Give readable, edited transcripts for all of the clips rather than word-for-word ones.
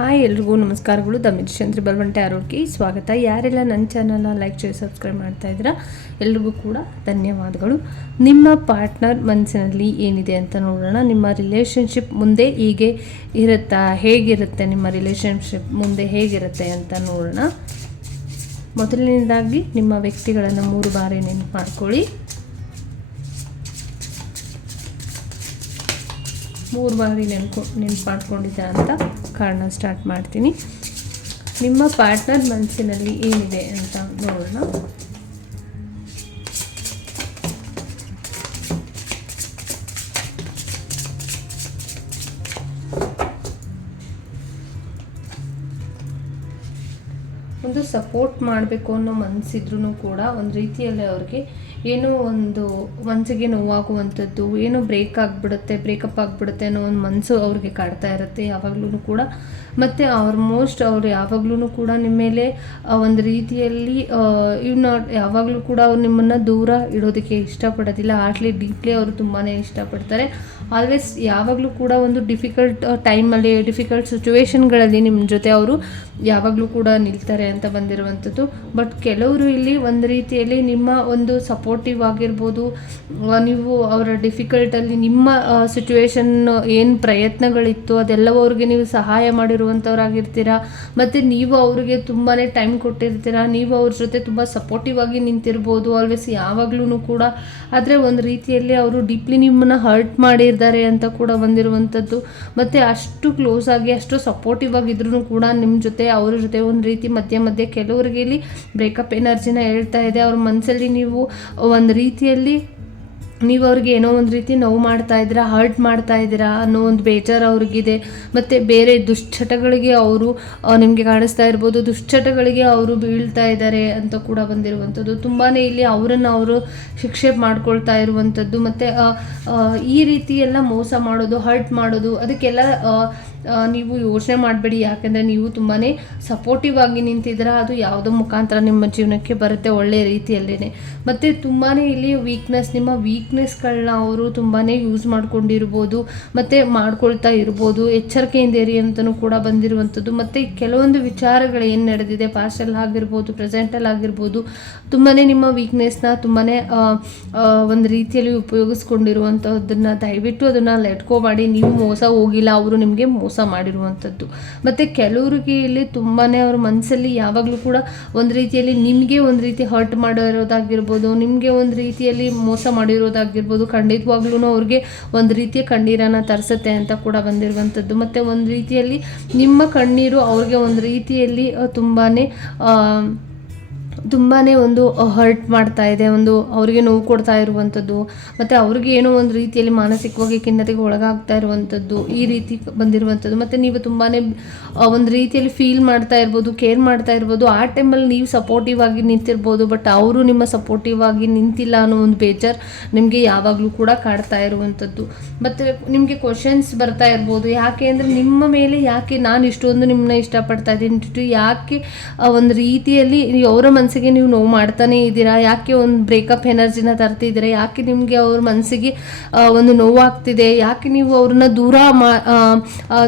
Hi ಎಲ್ರಿಗೂ ನಮಸ್ಕಾರಗಳು. ಚಂದ್ರ ಬಲ್ವಂಟೆ ಆರೋಗ್ಯ ಸ್ವಾಗತ. ಯಾರೆಲ್ಲ ನನ್ನ ಚಾನಲ್ನ ಲೈಕ್ ಶೇರ್ ಸಬ್ಸ್ಕ್ರೈಬ್ ಮಾಡ್ತಾ ಇದ್ದೀರಾ ಎಲ್ರಿಗೂ ಕೂಡ ಧನ್ಯವಾದಗಳು. ನಿಮ್ಮ ಪಾರ್ಟ್ನರ್ ಮನಸ್ಸಿನಲ್ಲಿ ಏನಿದೆ ಅಂತ ನೋಡೋಣ. ನಿಮ್ಮ ರಿಲೇಷನ್ಶಿಪ್ ಮುಂದೆ ಹೀಗೆ ಇರುತ್ತಾ, ಹೇಗಿರುತ್ತೆ ನಿಮ್ಮ ರಿಲೇಷನ್ಶಿಪ್ ಮುಂದೆ ಹೇಗಿರುತ್ತೆ ಅಂತ ನೋಡೋಣ. ಮೊದಲನೇದಾಗಿ ನಿಮ್ಮ ವ್ಯಕ್ತಿಗಳನ್ನು 3 ಬಾರಿ ನೆನಪು ಮಾಡ್ಕೊಳ್ಳಿ. 3 ಬಾರಿ ನೆನಪು ಮಾಡ್ಕೊಂಡಿದ್ದ ಅಂತ ಕಾರಣ ಸ್ಟಾರ್ಟ್ ಮಾಡ್ತೀನಿ. ನಿಮ್ಮ ಪಾರ್ಟ್ನರ್ ಮನಸ್ಸಿನಲ್ಲಿ ಏನಿದೆ ಅಂತ ನೋಡೋಣ. ಒಂದು ಸಪೋರ್ಟ್ ಮಾಡಬೇಕು ಅನ್ನೋ ಮನಸ್ಸಿದ್ರೂ ಕೂಡ ಒಂದು ರೀತಿಯಲ್ಲಿ ಅವ್ರಿಗೆ ಏನೋ ಒಂದು ಮನಸ್ಸಿಗೆ ನೋವಾಗುವಂಥದ್ದು, ಏನೋ ಬ್ರೇಕಪ್ ಆಗಿಬಿಡುತ್ತೆ ಅನ್ನೋ ಒಂದು ಮನಸ್ಸು ಅವ್ರಿಗೆ ಕಾಡ್ತಾ ಇರುತ್ತೆ ಯಾವಾಗಲೂ ಕೂಡ. ಮತ್ತು ಆಲ್ಮೋಸ್ಟ್ ಅವ್ರು ಯಾವಾಗಲೂ ಕೂಡ ನಿಮ್ಮ ಮೇಲೆ ಒಂದು ರೀತಿಯಲ್ಲಿ ಯಾವಾಗಲೂ ಕೂಡ ಅವ್ರು ನಿಮ್ಮನ್ನು ದೂರ ಇಡೋದಕ್ಕೆ ಇಷ್ಟಪಡೋದಿಲ್ಲ. ಡೀಪ್ಲಿ ಅವರು ತುಂಬಾ ಇಷ್ಟಪಡ್ತಾರೆ. ಆಲ್ವೇಸ್ ಯಾವಾಗಲೂ ಕೂಡ ಒಂದು ಡಿಫಿಕಲ್ಟ್ ಟೈಮಲ್ಲಿ, ಡಿಫಿಕಲ್ಟ್ ಸಿಚುವೇಶನ್ಗಳಲ್ಲಿ ನಿಮ್ಮ ಜೊತೆ ಅವರು ಯಾವಾಗಲೂ ಕೂಡ ನಿಲ್ತಾರೆ ಅಂತ ಬಂದಿರುವಂಥದ್ದು. ಬಟ್ ಕೆಲವರು ಇಲ್ಲಿ ಒಂದು ರೀತಿಯಲ್ಲಿ ನಿಮ್ಮ ಒಂದು ಸಪೋರ್ಟಿವ್ ಆಗಿರ್ಬೋದು, ನೀವು ಅವರ ಡಿಫಿಕಲ್ಟಲ್ಲಿ ನಿಮ್ಮ ಸಿಚುವೇಶನ್ ಏನು ಪ್ರಯತ್ನಗಳಿತ್ತು ಅದೆಲ್ಲವೂ ಅವ್ರಿಗೆ ನೀವು ಸಹಾಯ ಮಾಡಿರುವಂಥವ್ರಾಗಿರ್ತೀರಾ. ಮತ್ತು ನೀವು ಅವ್ರಿಗೆ ತುಂಬಾ ಟೈಮ್ ಕೊಟ್ಟಿರ್ತೀರಾ. ನೀವು ಅವ್ರ ಜೊತೆ ತುಂಬ ಸಪೋರ್ಟಿವ್ ಆಗಿ ನಿಂತಿರ್ಬೋದು ಆಲ್ವೇಸ್ ಯಾವಾಗಲೂ ಕೂಡ. ಆದರೆ ಒಂದು ರೀತಿಯಲ್ಲಿ ಅವರು ಡೀಪ್ಲಿ ನಿಮ್ಮನ್ನು ಹರ್ಟ್ ಮಾಡಿರ್ತಾರೆ ಅಂತ ಕೂಡ ಬಂದಿರುವಂಥದ್ದು. ಮತ್ತು ಅಷ್ಟು ಕ್ಲೋಸ್ ಆಗಿ ಅಷ್ಟು ಸಪೋರ್ಟಿವ್ ಆಗಿದ್ರೂ ಕೂಡ ನಿಮ್ಮ ಜೊತೆ ಅವ್ರ ಜೊತೆ ಒಂದು ರೀತಿ ಮಧ್ಯೆ ಕೆಲವರಿಗೆ ಇಲ್ಲಿ ಬ್ರೇಕಪ್ ಎನರ್ಜಿನ ಹೇಳ್ತಾ ಇದೆ. ಅವ್ರ ಮನಸ್ಸಲ್ಲಿ ನೀವು ಒಂದು ರೀತಿಯಲ್ಲಿ ಅವ್ರಿಗೆ ಏನೋ ಒಂದು ರೀತಿ ನೋವು ಮಾಡ್ತಾ ಇದ್ದೀರಾ, ಹರ್ಟ್ ಮಾಡ್ತಾ ಇದ್ದೀರಾ ಅನ್ನೋ ಒಂದು ಬೇಜಾರು ಅವ್ರಿಗಿದೆ. ಮತ್ತು ಬೇರೆ ದುಶ್ಚಟಗಳಿಗೆ ಅವರು ನಿಮಗೆ ಕಾಣಿಸ್ತಾ ಇರ್ಬೋದು, ದುಶ್ಚಟಗಳಿಗೆ ಅವರು ಬೀಳ್ತಾ ಇದ್ದಾರೆ ಅಂತ ಕೂಡ ಬಂದಿರುವಂಥದ್ದು. ತುಂಬಾ ಇಲ್ಲಿ ಅವರನ್ನು ಅವರು ಶಿಕ್ಷೆ ಮಾಡ್ಕೊಳ್ತಾ ಇರುವಂಥದ್ದು. ಮತ್ತು ಈ ರೀತಿ ಎಲ್ಲ ಮೋಸ ಮಾಡೋದು, ಹರ್ಟ್ ಮಾಡೋದು ಅದಕ್ಕೆಲ್ಲ ನೀವು ಯೋಚನೆ ಮಾಡಬೇಡಿ. ಯಾಕೆಂದರೆ ನೀವು ತುಂಬಾ ಸಪೋರ್ಟಿವ್ ಆಗಿ ನಿಂತಿದ್ದೀರಾ. ಅದು ಯಾವುದೋ ಮುಖಾಂತರ ನಿಮ್ಮ ಜೀವನಕ್ಕೆ ಬರುತ್ತೆ ಒಳ್ಳೆಯ ರೀತಿಯಲ್ಲೇ. ಮತ್ತು ತುಂಬಾ ಇಲ್ಲಿ ನಿಮ್ಮ ವೀಕ್ನೆಸ್ಗಳನ್ನ ಅವರು ತುಂಬಾ ಯೂಸ್ ಮಾಡ್ಕೊಂಡಿರ್ಬೋದು ಮತ್ತು ಮಾಡ್ಕೊಳ್ತಾ ಇರ್ಬೋದು. ಎಚ್ಚರಿಕೆಯಿಂದ ಇರಿ ಅಂತಲೂ ಕೂಡ ಬಂದಿರುವಂಥದ್ದು. ಮತ್ತು ಕೆಲವೊಂದು ವಿಚಾರಗಳು ಏನು ನಡೆದಿದೆ ಪಾಸ್ಟಲ್ಲಿ ಆಗಿರ್ಬೋದು, ಪ್ರೆಸೆಂಟಲ್ಲಿ ಆಗಿರ್ಬೋದು, ತುಂಬಾ ನಿಮ್ಮ ವೀಕ್ನೆಸ್ನ ತುಂಬಾ ಒಂದು ರೀತಿಯಲ್ಲಿ ಉಪಯೋಗಿಸ್ಕೊಂಡಿರುವಂಥದ್ದನ್ನು ದಯವಿಟ್ಟು ಅದನ್ನು ಲೆಟ್ಕೋ ಮಾಡಿ. ನೀವು ಮೋಸ ಹೋಗಿಲ್ಲ, ಅವರು ನಿಮಗೆ ಮೋಸ ಮಾಡಿರುವಂಥದ್ದು. ಮತ್ತು ಕೆಲವರಿಗೆ ಇಲ್ಲಿ ತುಂಬಾ ಅವ್ರ ಮನಸ್ಸಲ್ಲಿ ಯಾವಾಗಲೂ ಕೂಡ ಒಂದು ರೀತಿಯಲ್ಲಿ ನಿಮಗೆ ಒಂದು ರೀತಿ ಹರ್ಟ್ ಮಾಡಿರೋದಾಗಿರ್ಬೋದು, ನಿಮಗೆ ಒಂದು ರೀತಿಯಲ್ಲಿ ಮೋಸ ಮಾಡಿರೋದಾಗಿರ್ಬೋದು, ಖಂಡಿತವಾಗ್ಲೂ ಅವ್ರಿಗೆ ಒಂದು ರೀತಿಯ ಕಣ್ಣೀರನ್ನು ತರಿಸುತ್ತೆ ಅಂತ ಕೂಡ ಬಂದಿರುವಂಥದ್ದು. ಮತ್ತು ಒಂದು ರೀತಿಯಲ್ಲಿ ನಿಮ್ಮ ಕಣ್ಣೀರು ಅವ್ರಿಗೆ ಒಂದು ರೀತಿಯಲ್ಲಿ ತುಂಬಾ ಒಂದು ಹರ್ಟ್ ಮಾಡ್ತಾ ಇದೆ, ಒಂದು ಅವರಿಗೆ ನೋವು ಕೊಡ್ತಾ ಇರುವಂಥದ್ದು. ಮತ್ತು ಅವ್ರಿಗೆ ಏನೋ ಒಂದು ರೀತಿಯಲ್ಲಿ ಮಾನಸಿಕವಾಗಿ ಖಿನ್ನತೆಗೆ ಒಳಗಾಗ್ತಾ ಇರುವಂಥದ್ದು, ಈ ರೀತಿ ಬಂದಿರುವಂಥದ್ದು. ಮತ್ತು ನೀವು ತುಂಬಾ ಒಂದು ರೀತಿಯಲ್ಲಿ ಫೀಲ್ ಮಾಡ್ತಾ ಇರ್ಬೋದು, ಕೇರ್ ಮಾಡ್ತಾ ಇರ್ಬೋದು. ಆ ಟೈಮಲ್ಲಿ ನೀವು ಸಪೋರ್ಟಿವ್ ಆಗಿ ನಿಂತಿರ್ಬೋದು, ಬಟ್ ಅವರು ನಿಮ್ಮ ಸಪೋರ್ಟಿವ್ ಆಗಿ ನಿಂತಿಲ್ಲ ಅನ್ನೋ ಒಂದು ಬೇಜಾರು ನಿಮಗೆ ಯಾವಾಗಲೂ ಕೂಡ ಕಾಡ್ತಾ ಇರುವಂಥದ್ದು. ಮತ್ತು ನಿಮಗೆ ಕ್ವಶನ್ಸ್ ಬರ್ತಾ ಇರ್ಬೋದು, ಯಾಕೆ ಅಂದರೆ ನಿಮ್ಮ ಮೇಲೆ ಯಾಕೆ ನಾನು ಇಷ್ಟೊಂದು ನಿಮ್ಮನ್ನ ಇಷ್ಟಪಡ್ತಾ ಇದ್ದೀನಿ, ಯಾಕೆ ಒಂದು ರೀತಿಯಲ್ಲಿ ಅವರ ಮನಸ್ಸಿಗೆ ನೀವು ನೋವು ಮಾಡ್ತಾನೆ ಇದ್ದೀರಾ, ಯಾಕೆ ಒಂದು ಬ್ರೇಕಪ್ ಎನರ್ಜಿನ ತರ್ತಿದ್ದೀರಾ, ಯಾಕೆ ನಿಮಗೆ ಅವ್ರ ಮನಸ್ಸಿಗೆ ಒಂದು ನೋವಾಗ್ತಿದೆ, ಯಾಕೆ ನೀವು ಅವ್ರನ್ನ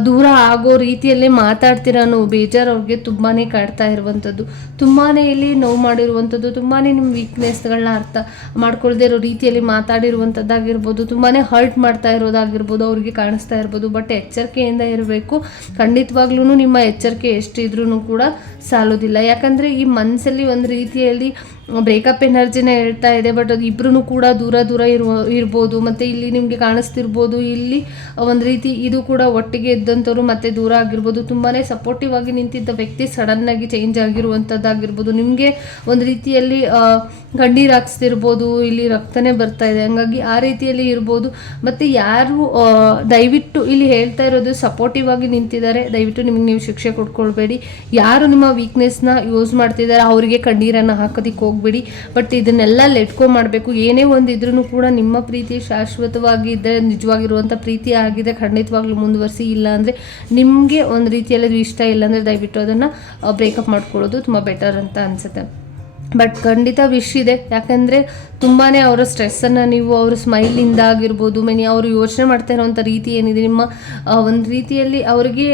ದೂರ ಆಗೋ ರೀತಿಯಲ್ಲೇ ಮಾತಾಡ್ತೀರಾ ಅನ್ನೋ ಬೇಜಾರು ಅವ್ರಿಗೆ ತುಂಬಾ ಕಾಡ್ತಾ ಇರುವಂಥದ್ದು. ತುಂಬಾ ಇಲ್ಲಿ ನೋವು ಮಾಡಿರುವಂಥದ್ದು, ತುಂಬಾ ನಿಮ್ಮ ವೀಕ್ನೆಸ್ಗಳನ್ನ ಅರ್ಥ ಮಾಡ್ಕೊಳ್ದೇ ಇರೋ ರೀತಿಯಲ್ಲಿ ಮಾತಾಡಿರುವಂಥದ್ದಾಗಿರ್ಬೋದು, ತುಂಬಾ ಹರ್ಟ್ ಮಾಡ್ತಾ ಇರೋದಾಗಿರ್ಬೋದು ಅವ್ರಿಗೆ ಕಾಣಿಸ್ತಾ ಇರ್ಬೋದು. ಬಟ್ ಎಚ್ಚರಿಕೆಯಿಂದ ಇರಬೇಕು. ಖಂಡಿತವಾಗ್ಲೂ ನಿಮ್ಮ ಎಚ್ಚರಿಕೆ ಎಷ್ಟಿದ್ರೂ ಕೂಡ ಸಾಲೋದಿಲ್ಲ. ಯಾಕಂದರೆ ಈ ಮನಸ್ಸಲ್ಲಿ ಒಂದು ರೀತಿಯಲ್ಲಿ ಬ್ರೇಕಪ್ ಎನರ್ಜಿನ ಹೇಳ್ತಾ ಇದೆ. ಬಟ್ ಅದು ಇಬ್ಬರೂ ಕೂಡ ದೂರ ಇರ್ಬೋದು. ಮತ್ತು ಇಲ್ಲಿ ನಿಮಗೆ ಕಾಣಿಸ್ತಿರ್ಬೋದು, ಇಲ್ಲಿ ಒಂದು ರೀತಿ ಇದು ಕೂಡ ಒಟ್ಟಿಗೆ ಇದ್ದಂಥವ್ರು ಮತ್ತೆ ದೂರ ಆಗಿರ್ಬೋದು. ತುಂಬಾ ಸಪೋರ್ಟಿವ್ ಆಗಿ ನಿಂತಿದ್ದ ವ್ಯಕ್ತಿ ಸಡನ್ನಾಗಿ ಚೇಂಜ್ ಆಗಿರುವಂಥದ್ದಾಗಿರ್ಬೋದು. ನಿಮಗೆ ಒಂದು ರೀತಿಯಲ್ಲಿ ಕಣ್ಣೀರು ಹಾಕ್ಸ್ತಿರ್ಬೋದು, ಇಲ್ಲಿ ರಕ್ತನೇ ಬರ್ತಾ ಇದೆ, ಹಂಗಾಗಿ ಆ ರೀತಿಯಲ್ಲಿ ಇರ್ಬೋದು. ಮತ್ತು ಯಾರು ದಯವಿಟ್ಟು ಇಲ್ಲಿ ಹೇಳ್ತಾ ಇರೋದು ಸಪೋರ್ಟಿವ್ ಆಗಿ ನಿಂತಿದ್ದಾರೆ, ದಯವಿಟ್ಟು ನಿಮಗೆ ನೀವು ಶಿಕ್ಷೆ ಕೊಟ್ಕೊಳ್ಬೇಡಿ. ಯಾರು ನಿಮ್ಮ ವೀಕ್ನೆಸ್ನ ಯೂಸ್ ಮಾಡ್ತಿದ್ದಾರೆ ಅವರಿಗೆ ಕಣ್ಣೀರನ್ನು ಹಾಕೋದಕ್ಕೆ ಹೋಗ್ಬೇಡಿ. ಬಟ್ ಇದನ್ನೆಲ್ಲ ಲೆಟ್ಕೋ ಮಾಡಬೇಕು. ಏನೇ ಒಂದು ಇದ್ರೂ ಕೂಡ ನಿಮ್ಮ ಪ್ರೀತಿ ಶಾಶ್ವತವಾಗಿ ಇದ್ದರೆ, ನಿಜವಾಗಿರುವಂಥ ಪ್ರೀತಿ ಆಗಿದೆ, ಖಂಡಿತವಾಗ್ಲೂ ಮುಂದುವರಿಸಿ. ಇಲ್ಲ ಅಂದರೆ ನಿಮಗೆ ಒಂದು ರೀತಿಯಲ್ಲಿ ಇಷ್ಟ ಇಲ್ಲ ಅಂದರೆ ದಯವಿಟ್ಟು ಅದನ್ನು ಬ್ರೇಕಪ್ ಮಾಡ್ಕೊಳ್ಳೋದು ತುಂಬ ಬೆಟರ್ ಅಂತ ಅನಿಸುತ್ತೆ. ಬಟ್ ಖಂಡಿತ ವಿಶ್ ಇದೆ. ಯಾಕಂದರೆ ತುಂಬಾ ಅವರ ಸ್ಟ್ರೆಸ್ಸನ್ನು ನೀವು ಅವ್ರ ಸ್ಮೈಲಿಂದ ಆಗಿರ್ಬೋದು, ಅವರು ಯೋಚನೆ ಮಾಡ್ತಾ ಇರೋವಂಥ ರೀತಿ ಏನಿದೆ, ನಿಮ್ಮ ಒಂದು ರೀತಿಯಲ್ಲಿ ಅವರಿಗೆ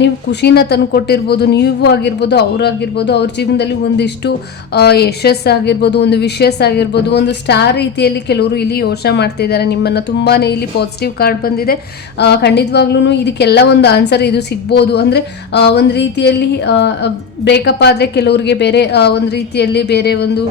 ನೀವು ಖುಷಿನ ತಂದುಕೊಟ್ಟಿರ್ಬೋದು, ನೀವು ಆಗಿರ್ಬೋದು, ಅವರಾಗಿರ್ಬೋದು, ಅವ್ರ ಜೀವನದಲ್ಲಿ ಒಂದಿಷ್ಟು ಯಶಸ್ಸಾಗಿರ್ಬೋದು, ಒಂದು ಆಗಿರ್ಬೋದು, ಒಂದು ಸ್ಟಾರ್ ರೀತಿಯಲ್ಲಿ ಕೆಲವರು ಇಲ್ಲಿ ಯೋಚನೆ ಮಾಡ್ತಿದ್ದಾರೆ ನಿಮ್ಮನ್ನು. ತುಂಬಾ ಇಲ್ಲಿ ಪಾಸಿಟಿವ್ ಕಾರ್ಡ್ ಬಂದಿದೆ. ಖಂಡಿತವಾಗ್ಲೂ ಇದಕ್ಕೆಲ್ಲ ಒಂದು ಆನ್ಸರ್ ಇದು ಸಿಗ್ಬೋದು. ಅಂದರೆ ಒಂದು ರೀತಿಯಲ್ಲಿ ಬ್ರೇಕಪ್ ಆದರೆ ಕೆಲವ್ರಿಗೆ ಬೇರೆ ಒಂದು ರೀತಿಯಲ್ಲಿ ಬೇರೆ ಒಂದು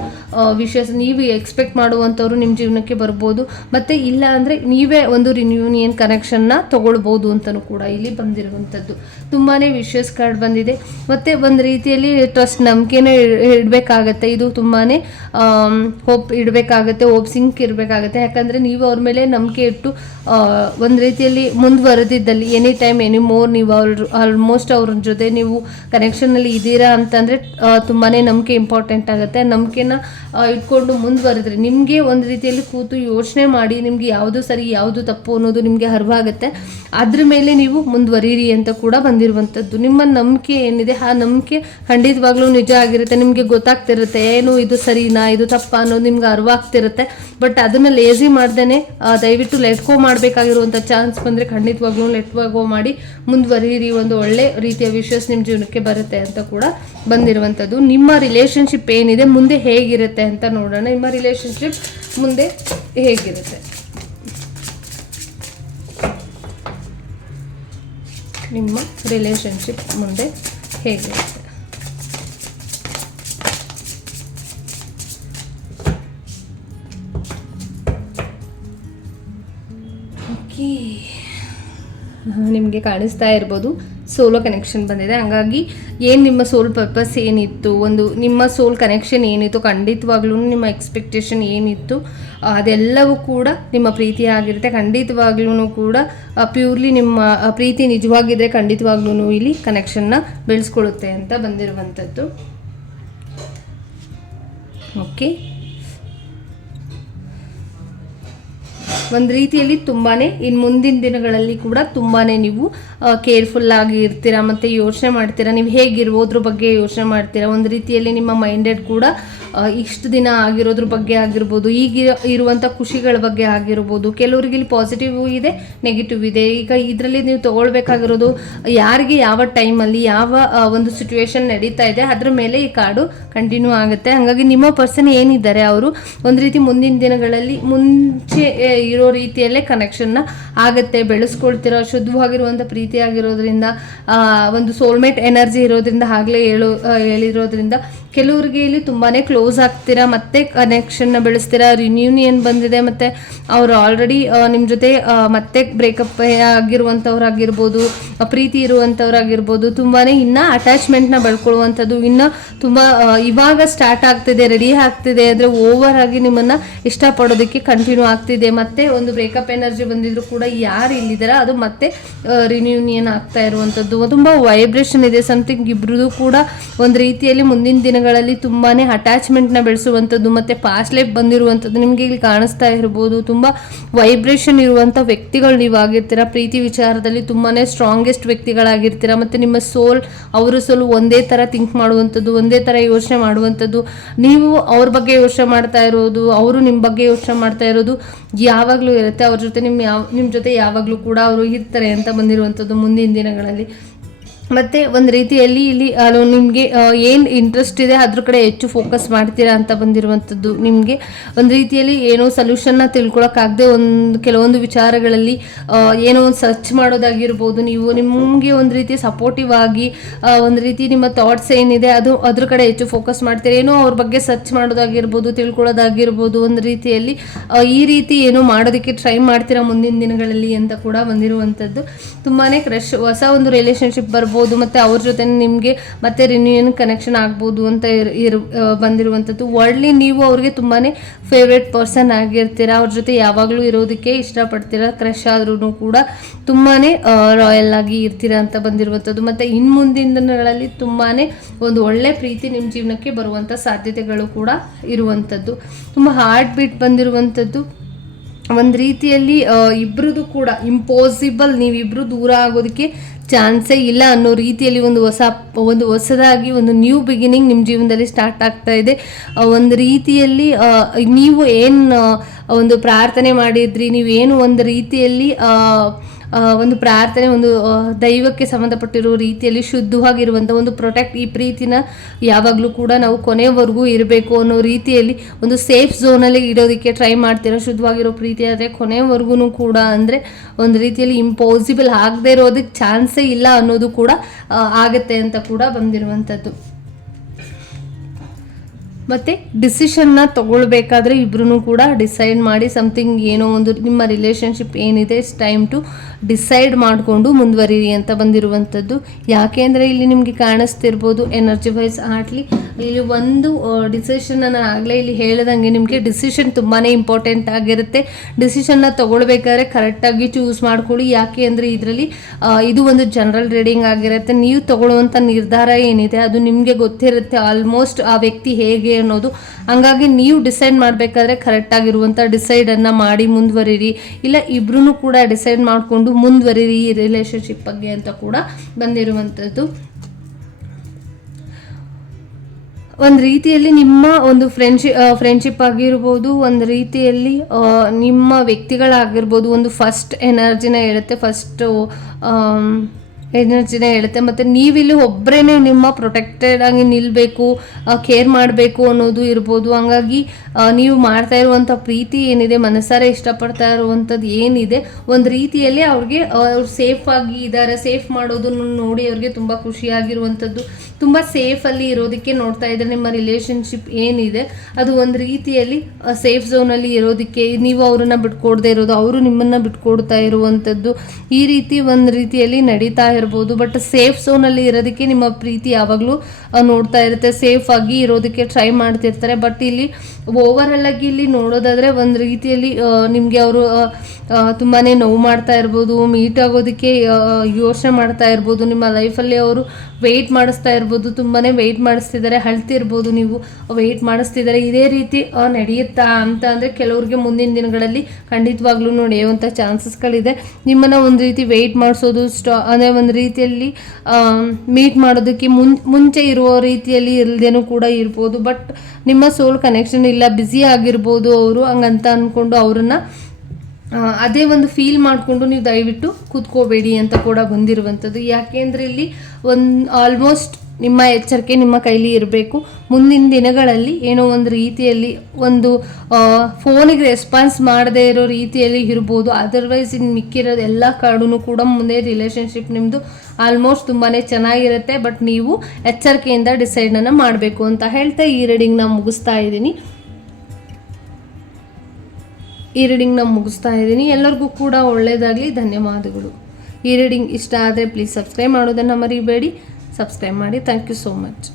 ನೀವು ಎಕ್ಸ್ಪೆಕ್ಟ್ ಮಾಡುವಂಥವ್ರು ನಿಮ್ಮ ಜೀವನಕ್ಕೆ ಬರ್ಬೋದು. ಮತ್ತು ಇಲ್ಲ ಅಂದರೆ ನೀವೇ ಒಂದು ರಿನ್ಯೂನಿಯನ್ ಕನೆಕ್ಷನ್ನ ತಗೊಳ್ಬೋದು ಅಂತಲೂ ಕೂಡ ಇಲ್ಲಿ ಬಂದಿರುವಂಥದ್ದು. ತುಂಬಾ ವಿಶೇಷ ಕಾರ್ಡ್ ಬಂದಿದೆ. ಮತ್ತು ಒಂದು ರೀತಿಯಲ್ಲಿ ಟ್ರಸ್ಟ್, ನಂಬಿಕೆನೇ ಇಡಬೇಕಾಗತ್ತೆ. ಇದು ತುಂಬಾ ಹೋಪ್ ಇಡಬೇಕಾಗತ್ತೆ, ಸಿಂಕ್ ಇರಬೇಕಾಗತ್ತೆ. ಯಾಕಂದರೆ ನೀವು ಅವ್ರ ಮೇಲೆ ನಂಬಿಕೆ ಇಟ್ಟು ಒಂದು ರೀತಿಯಲ್ಲಿ ಮುಂದುವರೆದಿದ್ದಲ್ಲಿ ಎನಿ ಟೈಮ್ ಎನಿ ಮೋರ್ ನೀವು ಆಲ್ಮೋಸ್ಟ್ ಅವ್ರ ಜೊತೆ ನೀವು ಕನೆಕ್ಷನಲ್ಲಿ ಇದ್ದೀರಾ ಅಂತಂದರೆ ತುಂಬಾ ನಂಬಿಕೆ ಇಂಪಾರ್ಟೆಂಟ್ ಆಗುತ್ತೆ. ನಂಬಿಕೆನ ಇಟ್ಕೊಂಡು ಮುಂದುವರೆದ್ರೆ ನಿಮಗೆ ಒಂದು ರೀತಿಯಲ್ಲಿ ಕೂತು ಯೋಚನೆ ಮಾಡಿ ನಿಮಗೆ ಯಾವುದು ಸರಿ ಯಾವುದು ತಪ್ಪು ಅನ್ನೋದು ನಿಮಗೆ ಅರಿವಾಗುತ್ತೆ. ಅದ್ರ ಮೇಲೆ ನೀವು ಮುಂದುವರಿಯಿರಿ ಅಂತ ಕೂಡ ಬಂದಿರುವಂಥದ್ದು. ನಿಮ್ಮ ನಂಬಿಕೆ ಏನಿದೆ ಆ ನಂಬಿಕೆ ಖಂಡಿತವಾಗ್ಲೂ ನಿಜ ಆಗಿರುತ್ತೆ. ನಿಮಗೆ ಗೊತ್ತಾಗ್ತಿರುತ್ತೆ ಏನು ಇದು ಸರಿನಾ ಇದು ತಪ್ಪ ಅನ್ನೋದು ನಿಮ್ಗೆ ಅರಿವಾಗ್ತಿರುತ್ತೆ. ಬಟ್ ಅದನ್ನು ಲೇಸಿ ಮಾಡ್ದೇ ದಯವಿಟ್ಟು ಲೆಟ್ಗೋ ಮಾಡಬೇಕಾಗಿರುವಂಥ ಚಾನ್ಸ್ ಬಂದರೆ ಖಂಡಿತವಾಗ್ಲೂ ಲೆಟ್ಗೋ ಮಾಡಿ ಮುಂದುವರಿಯಿರಿ. ಒಂದು ಒಳ್ಳೆ ರೀತಿಯ ವಿಷಯಸ್ ನಿಮ್ಮ ಜೀವನಕ್ಕೆ ಬರುತ್ತೆ ಅಂತ ಕೂಡ ಬಂದಿರುವಂಥದ್ದು. ನಿಮ್ಮ ರಿಲೇಷನ್ಶಿಪ್ ಏನಿದೆ ಮುಂದೆ ಹೇಗಿರುತ್ತೆ ಅಂತ ನೋಡೋಣ. ನಿಮ್ಮ ರಿಲೇಷನ್ಶಿಪ್ ಮುಂದೆ ಹೇಗಿರುತ್ತೆ, ನಿಮ್ಮ ರಿಲೇಷನ್ಶಿಪ್ ಮುಂದೆ ಹೇಗಿರುತ್ತೆ. ಓಕೆ, ನಿಮಗೆ ಕಾಣಿಸ್ತಾ ಇರ್ಬೋದು ಸೋಲೋ ಕನೆಕ್ಷನ್ ಬಂದಿದೆ. ಹಾಗಾಗಿ ಏನು ನಿಮ್ಮ ಸೋಲ್ ಪರ್ಪಸ್ ಏನಿತ್ತು, ಒಂದು ನಿಮ್ಮ ಸೋಲ್ ಕನೆಕ್ಷನ್ ಏನಿತ್ತು, ಖಂಡಿತವಾಗ್ಲೂ ನಿಮ್ಮ ಎಕ್ಸ್ಪೆಕ್ಟೇಷನ್ ಏನಿತ್ತು ಅದೆಲ್ಲವೂ ಕೂಡ ನಿಮ್ಮ ಪ್ರೀತಿ ಆಗಿರುತ್ತೆ. ಖಂಡಿತವಾಗ್ಲೂ ಕೂಡ ಪ್ಯೂರ್ಲಿ ನಿಮ್ಮ ಪ್ರೀತಿ ನಿಜವಾಗಿದ್ದರೆ ಖಂಡಿತವಾಗ್ಲೂ ಇಲ್ಲಿ ಕನೆಕ್ಷನ್ನ ಬೆಳೆಸ್ಕೊಳ್ಳುತ್ತೆ ಅಂತ ಬಂದಿರುವಂಥದ್ದು. ಓಕೆ, ಒಂದು ರೀತಿಯಲ್ಲಿ ತುಂಬಾ ಇನ್ನು ಮುಂದಿನ ದಿನಗಳಲ್ಲಿ ಕೂಡ ತುಂಬಾ ನೀವು ಕೇರ್ಫುಲ್ಲಾಗಿ ಇರ್ತೀರಾ ಮತ್ತು ಯೋಚನೆ ಮಾಡ್ತೀರಾ. ನೀವು ಹೇಗಿರ್ಬೋದ್ರ ಬಗ್ಗೆ ಯೋಚನೆ ಮಾಡ್ತೀರಾ. ಒಂದು ರೀತಿಯಲ್ಲಿ ನಿಮ್ಮ ಮೈಂಡೆಡ್ ಕೂಡ ಇಷ್ಟು ದಿನ ಆಗಿರೋದ್ರ ಬಗ್ಗೆ ಆಗಿರ್ಬೋದು, ಈಗ ಇರುವಂಥ ಖುಷಿಗಳ ಬಗ್ಗೆ ಆಗಿರ್ಬೋದು. ಕೆಲವರಿಗೆ ಇಲ್ಲಿ ಪಾಸಿಟಿವ್ ಇದೆ, ನೆಗೆಟಿವ್ ಇದೆ. ಈಗ ಇದರಲ್ಲಿ ನೀವು ತೊಗೊಳ್ಬೇಕಾಗಿರೋದು ಯಾರಿಗೆ ಯಾವ ಟೈಮಲ್ಲಿ ಯಾವ ಒಂದು ಸಿಚುವೇಶನ್ ನಡೀತಾ ಇದೆ ಅದ್ರ ಮೇಲೆ ಈ ಕಾರ್ಡು ಕಂಟಿನ್ಯೂ ಆಗುತ್ತೆ. ಹಾಗಾಗಿ ನಿಮ್ಮ ಪರ್ಸನ್ ಏನಿದ್ದಾರೆ ಅವರು ಒಂದು ರೀತಿ ಮುಂದಿನ ದಿನಗಳಲ್ಲಿ ಮುಂಚೆ ಇರೋ ರೀತಿಯಲ್ಲೇ ಕನೆಕ್ಷನ್ನ ಆಗುತ್ತೆ, ಬೆಳೆಸ್ಕೊಳ್ತಿರೋ ಶುದ್ಧವಾಗಿರುವಂಥ ಪ್ರೀತಿ ಆಗಿರೋದ್ರಿಂದ, ಒಂದು ಸೋಲ್ಮೇಟ್ ಎನರ್ಜಿ ಇರೋದ್ರಿಂದ, ಆಗಲೇ ಹೇಳಿರೋದ್ರಿಂದ ಕೆಲವರಿಗೆ ಇಲ್ಲಿ ತುಂಬಾ ಕ್ಲೋಸ್ ಆಗ್ತೀರಾ, ಮತ್ತೆ ಕನೆಕ್ಷನ್ನ ಬೆಳೆಸ್ತೀರಾ. ರಿನ್ಯೂನಿಯನ್ ಬಂದಿದೆ, ಮತ್ತು ಅವರು ಆಲ್ರೆಡಿ ನಿಮ್ಮ ಜೊತೆ ಮತ್ತೆ ಬ್ರೇಕಪ್ ಆಗಿರುವಂಥವ್ರಾಗಿರ್ಬೋದು, ಪ್ರೀತಿ ಇರುವಂಥವ್ರಾಗಿರ್ಬೋದು, ತುಂಬಾ ಇನ್ನೂ ಅಟ್ಯಾಚ್ಮೆಂಟ್ನ ಬೆಳ್ಕೊಳ್ಳುವಂಥದ್ದು ಇನ್ನೂ ತುಂಬ ಇವಾಗ ಸ್ಟಾರ್ಟ್ ಆಗ್ತಿದೆ, ರೆಡಿ ಆಗ್ತಿದೆ. ಅಂದರೆ ಓವರ್ ಆಗಿ ನಿಮ್ಮನ್ನು ಇಷ್ಟಪಡೋದಕ್ಕೆ ಕಂಟಿನ್ಯೂ ಆಗ್ತಿದೆ. ಮತ್ತೆ ಒಂದು ಬ್ರೇಕಪ್ ಎನರ್ಜಿ ಬಂದಿದ್ರು ಕೂಡ ಯಾರು ಇಲ್ಲಿದ್ದಾರೆ ಅದು ಮತ್ತೆ ರಿನ್ಯೂನಿಯನ್ ಆಗ್ತಾ ಇರುವಂಥದ್ದು. ತುಂಬ ವೈಬ್ರೇಷನ್ ಇದೆ. ಸಮಥಿಂಗ್ ಇಬ್ಬರದು ಕೂಡ ಒಂದು ರೀತಿಯಲ್ಲಿ ಮುಂದಿನ ದಿನಗಳಲ್ಲಿ ತುಂಬಾ ಅಟ್ಯಾಚ್ಮೆಂಟ್ನ ಬೆಳೆಸುವಂಥದ್ದು ಮತ್ತು ಪಾಸ್ಟ್ ಲೈಫ್ ಬಂದಿರುವಂಥದ್ದು ನಿಮಗೆ ಇಲ್ಲಿ ಕಾಣಿಸ್ತಾ ಇರ್ಬೋದು. ತುಂಬ ವೈಬ್ರೇಷನ್ ಇರುವಂಥ ವ್ಯಕ್ತಿಗಳು ನೀವು ಆಗಿರ್ತೀರ. ಪ್ರೀತಿ ವಿಚಾರದಲ್ಲಿ ತುಂಬಾ ಸ್ಟ್ರಾಂಗೆಸ್ಟ್ ವ್ಯಕ್ತಿಗಳಾಗಿರ್ತೀರ. ಮತ್ತು ನಿಮ್ಮ ಸೋಲ್ ಅವರ ಸೋಲ್ ಒಂದೇ ಥರ ಥಿಂಕ್ ಮಾಡುವಂಥದ್ದು, ಒಂದೇ ಥರ ಯೋಚನೆ ಮಾಡುವಂಥದ್ದು. ನೀವು ಅವ್ರ ಬಗ್ಗೆ ಯೋಚನೆ ಮಾಡ್ತಾ ಇರೋದು, ಅವರು ನಿಮ್ಮ ಬಗ್ಗೆ ಯೋಚನೆ ಮಾಡ್ತಾ ಇರೋದು ಯಾವಾಗಲೂ ಇರುತ್ತೆ. ಅವ್ರ ಜೊತೆ ನಿಮ್ಮ ಜೊತೆ ಯಾವಾಗಲೂ ಕೂಡ ಅವರು ಇರ್ತಾರೆ ಅಂತ ಬಂದಿರುವಂಥದ್ದು ಮುಂದಿನ ದಿನಗಳಲ್ಲಿ. ಮತ್ತು ಒಂದು ರೀತಿಯಲ್ಲಿ ಇಲ್ಲಿ ನಿಮಗೆ ಏನು ಇಂಟ್ರೆಸ್ಟ್ ಇದೆ ಅದ್ರ ಕಡೆ ಹೆಚ್ಚು ಫೋಕಸ್ ಮಾಡ್ತೀರಾ ಅಂತ ಬಂದಿರುವಂಥದ್ದು. ನಿಮಗೆ ಒಂದು ರೀತಿಯಲ್ಲಿ ಏನೋ ಸೊಲ್ಯೂಷನ್ನ ತಿಳ್ಕೊಳಕ್ಕಾಗದೆ ಕೆಲವೊಂದು ವಿಚಾರಗಳಲ್ಲಿ ಏನೋ ಒಂದು ಸರ್ಚ್ ಮಾಡೋದಾಗಿರ್ಬೋದು. ನೀವು ನಿಮಗೆ ಒಂದು ರೀತಿ ಸಪೋರ್ಟಿವ್ ಆಗಿ ಒಂದು ರೀತಿ ನಿಮ್ಮ ಥಾಟ್ಸ್ ಏನಿದೆ ಅದ್ರ ಕಡೆ ಹೆಚ್ಚು ಫೋಕಸ್ ಮಾಡ್ತೀರಾ. ಏನೋ ಅವ್ರ ಬಗ್ಗೆ ಸರ್ಚ್ ಮಾಡೋದಾಗಿರ್ಬೋದು, ತಿಳ್ಕೊಳ್ಳೋದಾಗಿರ್ಬೋದು. ಒಂದು ರೀತಿಯಲ್ಲಿ ಈ ರೀತಿ ಏನೋ ಮಾಡೋದಕ್ಕೆ ಟ್ರೈ ಮಾಡ್ತೀರಾ ಮುಂದಿನ ದಿನಗಳಲ್ಲಿ ಅಂತ ಕೂಡ ಬಂದಿರುವಂಥದ್ದು. ತುಂಬಾ ಕ್ರಶ್, ಹೊಸ ಒಂದು ರಿಲೇಷನ್ಶಿಪ್ ಬರ್ಬೋದು, ಮತ್ತು ಅವ್ರ ಜೊತೆ ನಿಮಗೆ ಮತ್ತೆ ರಿನ್ಯೂಯನ್ ಕನೆಕ್ಷನ್ ಆಗ್ಬೋದು ಅಂತ ಬಂದಿರುವಂಥದ್ದು. ವರ್ಲ್ಡ್ಲಿ ನೀವು ಅವ್ರಿಗೆ ತುಂಬಾ ಫೇವ್ರೇಟ್ ಪರ್ಸನ್ ಆಗಿರ್ತೀರ. ಅವ್ರ ಜೊತೆ ಯಾವಾಗಲೂ ಇರೋದಕ್ಕೆ ಇಷ್ಟಪಡ್ತೀರ. ಕ್ರಶ್ ಆದ್ರೂ ಕೂಡ ತುಂಬಾ ರಾಯಲ್ ಆಗಿ ಇರ್ತೀರ ಅಂತ ಬಂದಿರುವಂಥದ್ದು. ಮತ್ತು ಇನ್ನು ಮುಂದಿನ ದಿನಗಳಲ್ಲಿ ತುಂಬಾ ಒಂದು ಒಳ್ಳೆ ಪ್ರೀತಿ ನಿಮ್ಮ ಜೀವನಕ್ಕೆ ಬರುವಂಥ ಸಾಧ್ಯತೆಗಳು ಕೂಡ ಇರುವಂಥದ್ದು. ತುಂಬ ಹಾರ್ಟ್ ಬೀಟ್ ಬಂದಿರುವಂಥದ್ದು. ಒಂದು ರೀತಿಯಲ್ಲಿ ಇಬ್ಬರದು ಕೂಡ ಇಂಪಾಸಿಬಲ್, ನೀವಿಬ್ಬರು ದೂರ ಆಗೋದಕ್ಕೆ ಚಾನ್ಸೇ ಇಲ್ಲ ಅನ್ನೋ ರೀತಿಯಲ್ಲಿ ಒಂದು ಹೊಸದಾಗಿ ಒಂದು ನ್ಯೂ ಬಿಗಿನಿಂಗ್ ನಿಮ್ಮ ಜೀವನದಲ್ಲಿ ಸ್ಟಾರ್ಟ್ ಆಗ್ತಾ ಇದೆ. ಒಂದು ರೀತಿಯಲ್ಲಿ ನೀವು ಏನು ಒಂದು ಪ್ರಾರ್ಥನೆ ಮಾಡಿದ್ರಿ, ನೀವೇನು ಒಂದು ರೀತಿಯಲ್ಲಿ ಒಂದು ಪ್ರಾರ್ಥನೆ, ಒಂದು ದೈವಕ್ಕೆ ಸಂಬಂಧಪಟ್ಟಿರೋ ರೀತಿಯಲ್ಲಿ ಶುದ್ಧವಾಗಿರುವಂಥ ಒಂದು ಈ ಪ್ರೀತಿನ ಯಾವಾಗಲೂ ಕೂಡ ನಾವು ಕೊನೆವರೆಗೂ ಇರಬೇಕು ಅನ್ನೋ ರೀತಿಯಲ್ಲಿ ಒಂದು ಸೇಫ್ ಝೋನಲ್ಲಿ ಇಡೋದಕ್ಕೆ ಟ್ರೈ ಮಾಡ್ತೀರಾ. ಶುದ್ಧವಾಗಿರೋ ಪ್ರೀತಿ ಆದರೆ ಕೊನೆವರೆಗೂ ಕೂಡ ಅಂದರೆ ಒಂದು ರೀತಿಯಲ್ಲಿ ಇಂಪಾಸಿಬಲ್ ಆಗದೆ ಇರೋದಕ್ಕೆ ಚಾನ್ಸೇ ಇಲ್ಲ ಅನ್ನೋದು ಕೂಡ ಆಗುತ್ತೆ ಅಂತ ಕೂಡ ಬಂದಿರುವಂಥದ್ದು. ಮತ್ತು ಡಿಸಿಷನ್ನ ತೊಗೊಳ್ಬೇಕಾದ್ರೆ ಇಬ್ಬರೂ ಕೂಡ ಡಿಸೈಡ್ ಮಾಡಿ ಸಮಥಿಂಗ್, ಏನೋ ಒಂದು ನಿಮ್ಮ ರಿಲೇಷನ್ಶಿಪ್ ಏನಿದೆ ಇಟ್ಸ್ ಟೈಮ್ ಟು ಡಿಸೈಡ್ ಮಾಡಿಕೊಂಡು ಮುಂದುವರಿರಿ ಅಂತ ಬಂದಿರುವಂಥದ್ದು. ಯಾಕೆಂದರೆ ಇಲ್ಲಿ ನಿಮಗೆ ಕಾಣಿಸ್ತಿರ್ಬೋದು ಎನರ್ಜಿ ವೈಸ್ ಆಟ್ಲಿ ಇಲ್ಲಿ ಒಂದು ಡಿಸಿಷನ್ ನಾನು ಆಗಲೇ ಇಲ್ಲಿ ಹೇಳಿದಂಗೆ ನಿಮಗೆ ಡಿಸಿಷನ್ ತುಂಬಾ ಇಂಪಾರ್ಟೆಂಟ್ ಆಗಿರುತ್ತೆ. ಡಿಸಿಷನ್ನ ತೊಗೊಳ್ಬೇಕಾದ್ರೆ ಕರೆಕ್ಟಾಗಿ ಚೂಸ್ ಮಾಡ್ಕೊಳ್ಳಿ. ಯಾಕೆ ಅಂದರೆ ಇದರಲ್ಲಿ ಇದು ಒಂದು ಜನರಲ್ ರೀಡಿಂಗ್ ಆಗಿರುತ್ತೆ. ನೀವು ತೊಗೊಳ್ಳುವಂಥ ನಿರ್ಧಾರ ಏನಿದೆ ಅದು ನಿಮಗೆ ಗೊತ್ತಿರುತ್ತೆ ಆಲ್ಮೋಸ್ಟ್ ಆ ವ್ಯಕ್ತಿ ಹೇಗೆ ಅನ್ನೋದು. ಹಂಗಾಗಿ ನೀವು ಡಿಸೈಡ್ ಮಾಡಬೇಕಾದ್ರೆ ಕರೆಕ್ಟಾಗಿರುವಂಥ ಡಿಸೈಡನ್ನು ಮಾಡಿ ಮುಂದುವರಿರಿ. ಇಲ್ಲ ಇಬ್ಬರೂ ಕೂಡ ಡಿಸೈಡ್ ಮಾಡಿಕೊಂಡು ಮುಂದುವರಿರಿ ಈ ರಿಲೇಷನ್ಶಿಪ್ ಬಗ್ಗೆ ಅಂತ ಕೂಡ ಬಂದಿರುವಂಥದ್ದು. ಒಂದು ರೀತಿಯಲ್ಲಿ ನಿಮ್ಮ ಒಂದು ಫ್ರೆಂಡ್ಶಿಪ್ ಆಗಿರ್ಬೋದು, ಒಂದು ರೀತಿಯಲ್ಲಿ ನಿಮ್ಮ ವ್ಯಕ್ತಿಗಳಾಗಿರ್ಬೋದು, ಒಂದು ಫಸ್ಟ್ ಎನರ್ಜಿನ ಹೇಳುತ್ತೆ, ಎನರ್ಜಿನೇ ಹೇಳುತ್ತೆ. ಮತ್ತು ನೀವಿಲ್ಲಿ ಒಬ್ಬರೇ ನಿಮ್ಮ ಪ್ರೊಟೆಕ್ಟೆಡ್ ಆಗಿ ನಿಲ್ಲಬೇಕು, ಕೇರ್ ಮಾಡಬೇಕು ಅನ್ನೋದು ಇರ್ಬೋದು. ಹಂಗಾಗಿ ನೀವು ಮಾಡ್ತಾ ಇರುವಂಥ ಪ್ರೀತಿ ಏನಿದೆ, ಮನಸ್ಸಾರೆ ಇಷ್ಟಪಡ್ತಾ ಇರುವಂಥದ್ದು ಏನಿದೆ, ಒಂದು ರೀತಿಯಲ್ಲಿ ಅವ್ರಿಗೆ ಅವ್ರು ಸೇಫಾಗಿ ಇದ್ದಾರೆ, ಸೇಫ್ ಮಾಡೋದನ್ನು ನೋಡಿ ಅವ್ರಿಗೆ ತುಂಬ ಖುಷಿಯಾಗಿರುವಂಥದ್ದು, ತುಂಬ ಸೇಫಲ್ಲಿ ಇರೋದಕ್ಕೆ ನೋಡ್ತಾ ಇದ್ದಾರೆ. ನಿಮ್ಮ ರಿಲೇಷನ್ಶಿಪ್ ಏನಿದೆ ಅದು ಒಂದು ರೀತಿಯಲ್ಲಿ ಸೇಫ್ ಝೋನಲ್ಲಿ ಇರೋದಕ್ಕೆ, ನೀವು ಅವರನ್ನು ಬಿಟ್ಕೊಡದೇ ಇರೋದು, ಅವರು ನಿಮ್ಮನ್ನು ಬಿಟ್ಕೊಡ್ತಾ ಇರುವಂಥದ್ದು, ಈ ರೀತಿ ಒಂದು ರೀತಿಯಲ್ಲಿ ನಡೀತಾ ಇರ್ಬೋದು. ಬಟ್ ಸೇಫ್ ಝೋನಲ್ಲಿ ಇರೋದಕ್ಕೆ ನಿಮ್ಮ ಪ್ರೀತಿ ಯಾವಾಗಲೂ ನೋಡ್ತಾ ಇರುತ್ತೆ, ಸೇಫ್ ಆಗಿ ಇರೋದಕ್ಕೆ ಟ್ರೈ ಮಾಡ್ತಿರ್ತಾರೆ. ಬಟ್ ಇಲ್ಲಿ ಓವರಾಲ್ ಆಗಿ ಇಲ್ಲಿ ನೋಡೋದಾದರೆ ಒಂದು ರೀತಿಯಲ್ಲಿ ನಿಮಗೆ ಅವರು ತುಂಬಾ ನೋವು ಮಾಡ್ತಾ ಇರ್ಬೋದು, ಮೀಟ್ ಆಗೋದಕ್ಕೆ ಯೋಚನೆ ಮಾಡ್ತಾ ಇರ್ಬೋದು, ನಿಮ್ಮ ಲೈಫಲ್ಲಿ ಅವರು ವೆಯ್ಟ್ ಮಾಡಿಸ್ತಾ ಇರ್ಬೋದು, ತುಂಬಾ ವೆಯ್ಟ್ ಮಾಡಿಸ್ತಿದ್ದಾರೆ, ಅಳ್ತಿರ್ಬೋದು, ನೀವು ವೆಯ್ಟ್ ಮಾಡಿಸ್ತಿದ್ದಾರೆ. ಇದೇ ರೀತಿ ನಡೆಯುತ್ತಾ ಅಂತ ಅಂದರೆ ಕೆಲವ್ರಿಗೆ ಮುಂದಿನ ದಿನಗಳಲ್ಲಿ ಖಂಡಿತವಾಗ್ಲೂ ನಡೆಯುವಂಥ ಚಾನ್ಸಸ್ಗಳಿದೆ. ನಿಮ್ಮನ್ನು ಒಂದು ರೀತಿ ವೆಯ್ಟ್ ಮಾಡಿಸೋದು ಅಂದರೆ ಒಂದು ರೀತಿಯಲ್ಲಿ ಮೀಟ್ ಮಾಡೋದಕ್ಕೆ ಮುಂಚೆ ಇರುವ ರೀತಿಯಲ್ಲಿ ಇಲ್ಲದೇನೂ ಕೂಡ ಇರ್ಬೋದು. ಬಟ್ ನಿಮ್ಮ ಸೋಲ್ ಕನೆಕ್ಷನ್ ಇಲ್ಲ, ಬ್ಯುಸಿ ಆಗಿರ್ಬೋದು ಅವರು, ಹಂಗಂತ ಅಂದ್ಕೊಂಡು ಅವರನ್ನು ಅದೇ ಒಂದು ಫೀಲ್ ಮಾಡಿಕೊಂಡು ನೀವು ದಯವಿಟ್ಟು ಕೂತ್ಕೋಬೇಡಿ ಅಂತ ಕೂಡ ಬಂದಿರುವಂಥದ್ದು. ಯಾಕೆಂದರೆ ಇಲ್ಲಿ ಆಲ್ಮೋಸ್ಟ್ ನಿಮ್ಮ ಎಚ್ಚರಿಕೆ ನಿಮ್ಮ ಕೈಲಿ ಇರಬೇಕು. ಮುಂದಿನ ದಿನಗಳಲ್ಲಿ ಏನೋ ಒಂದು ರೀತಿಯಲ್ಲಿ ಒಂದು ಫೋನಿಗೆ ರೆಸ್ಪಾನ್ಸ್ ಮಾಡದೇ ಇರೋ ರೀತಿಯಲ್ಲಿ ಇರ್ಬೋದು. ಅದರ್ವೈಸ್ ಇನ್ನು ಮಿಕ್ಕಿರೋದು ಎಲ್ಲ ಕಾರ್ಡೂ ಕೂಡ ಮುಂದೆ ರಿಲೇಷನ್ಶಿಪ್ ನಿಮ್ಮದು ಆಲ್ಮೋಸ್ಟ್ ತುಂಬಾ ಚೆನ್ನಾಗಿರುತ್ತೆ. ಬಟ್ ನೀವು ಎಚ್ಚರಿಕೆಯಿಂದ ಡಿಸೈಡನ್ನು ಮಾಡಬೇಕು ಅಂತ ಹೇಳ್ತಾ ಈ ರೀಡಿಂಗ್ನ ಮುಗಿಸ್ತಾ ಇದ್ದೀನಿ. ಎಲ್ಲರಿಗೂ ಕೂಡ ಒಳ್ಳೆಯದಾಗಲಿ. ಧನ್ಯವಾದಗಳು. ಈ ರೀಡಿಂಗ್ ಇಷ್ಟ ಆದರೆ ಪ್ಲೀಸ್ ಸಬ್ಸ್ಕ್ರೈಬ್ ಮಾಡೋದನ್ನು ಮರಿಬೇಡಿ. ಸಬ್ಸ್ಕ್ರೈಬ್ ಮಾಡಿ. Thank you so much.